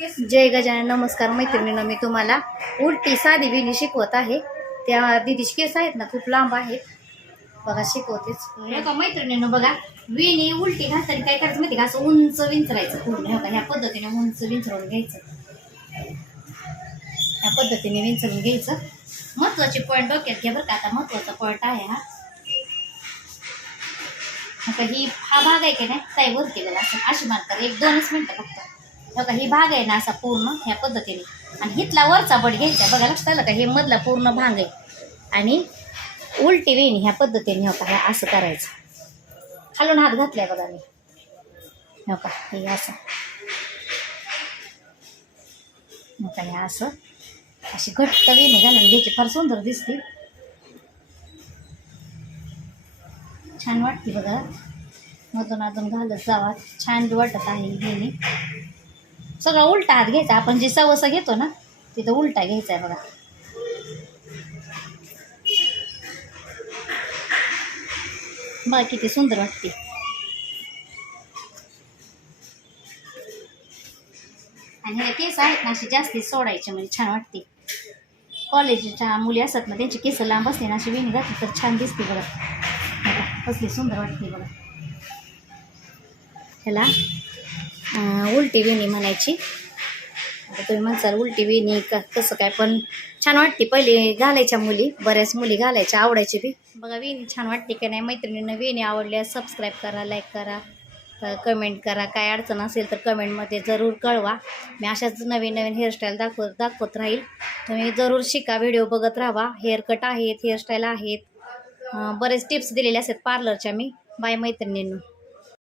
जय गजानन नमस्कार मैत्रिणीनं मी तुम्हाला उलटी साधी विणी शिकवत आहे. त्या दिदीचे केस आहेत ना खूप लांब आहेत. बघा शिकवतेच. का मैत्रिणीनं बघा. विणी उलटी घालताना काय करायचं माहिती का? असं उंच विंचरायचं पूर्ण हो बघा ह्या पद्धतीने उंच विंचरून घ्यायचं. ह्या पद्धतीने विंचरून घ्यायचं. महत्त्वाचे पॉईंट डोक्यात घ्या बरं का. आता महत्त्वाचा पॉईंट आहे हा. आता ही हा भाग आहे की नाही? ताई बोलते बघा असं अशी मारतात एक दोनच मिनटं फक्त. बघा ही भाग आहे ना असा पूर्ण ह्या पद्धतीने. आणि हिथला वरचा बट घ्यायचा बघा लक्षात आलं का? हे मधला पूर्ण भाग आहे. आणि उलटी वेणी ह्या पद्धतीने हो का? ह्या असं करायचं. खालून हात घातलाय बघा मी. हो का? हे असं. हो का? हे असं. अशी घट्ट वेणी घालून घ्यायची फार सुंदर दिसते. छान वाटते बघा. मधून अजून घालत जावा. छान वाटत आहे वेणी सगळा उलटा हात घ्यायचा. आपण जे सवसा घेतो ना तिथं उलटा घ्यायचा आहे बघा. बघा किती सुंदर वाटते. आणि हे केस आहेत ना असे जास्ती सोडायचे म्हणजे छान वाटते. कॉलेजच्या मुली असतात ना त्यांची केस लांब असते ना अशी वेणी घातली तर छान दिसते बघा. बघा, कसली सुंदर वाटते बघा. ह्याला उलटी वेणी म्हणायची. आता तुम्ही म्हणसाल उलटी वेणी का कसं काय? पण छान वाटते पहिले घालायच्या मुली बऱ्याच मुली घालायच्या आवडायची बी. बघा वेणी छान वाटते का नाही? मैत्रिणींना वेणी आवडल्यास सबस्क्राईब करा लाईक करा कमेंट करा. काय अडचण असेल तर कमेंटमध्ये जरूर कळवा. मी अशाच नवीन नवीन हेअरस्टाईल दाखवत दाखवत राहील. तुम्ही जरूर शिका व्हिडिओ बघत राहा. हेअरकट आहेत हेअरस्टाईल आहेत. बरेच टिप्स दिलेले असतात पार्लरच्या मी बाय मैत्रिणींनो.